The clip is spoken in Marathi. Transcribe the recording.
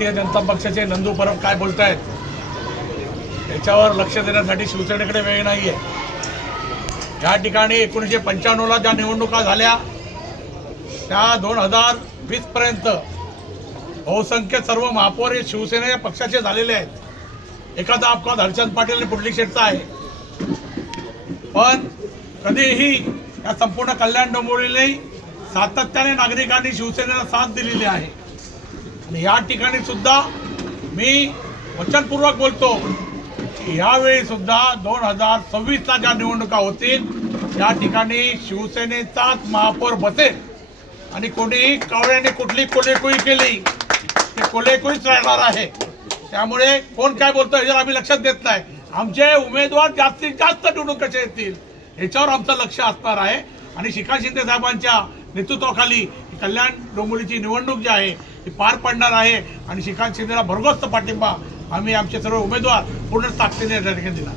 भारतीय जनता पक्षाचे नंदू परब काय बोलतायत? त्याच्यावर लक्ष देण्यासाठी शिवसेनेकडे वेळ नाही आहे या ठिकाणी एकोणीसशे पंच्याण्णवला ज्या निवडणुका झाल्या त्या दोन हजार वीसपर्यंत बहुसंख्य सर्व महापौर हे शिवसेना या पक्षाचे झालेले आहेत. एखादा अपघात हरचंद पाटील आणि पुंडलिक शेठचा आहे. पण कधीही या संपूर्ण कल्याण डोंबिवलीने सातत्याने नागरिकांनी शिवसेनेला साथ दिलेली आहे. आणि या ठिकाणी सुद्धा मी वचनपूर्वक बोलतो की यावेळी सुद्धा दोन हजार सव्वीसला ज्या निवडणुका होतील त्या ठिकाणी शिवसेनेचाच महापौर बसेल. आणि कोणीही कावळ्याने कुठली कोलेकुई केली ते कोलेकुईच राहणार आहे. त्यामुळे कोण काय बोलतो याच्यावर आम्ही लक्षात देत नाही. आमचे उमेदवार जास्तीत जास्त निवडणूक कसे येतील याच्यावर आमचं लक्ष असणार आहे. आणि शिखा शिंदे साहेबांच्या नेतृत्वाखाली कल्याण डोंबिवलीची निवडणूक जी आहे ती पार पडणार आहे. आणि शिखा शिंदेला भरघोस पाठिंबा. आम्ही आमचे सर्व उमेदवार पूर्ण ताकदीने या ठिकाणी दिला.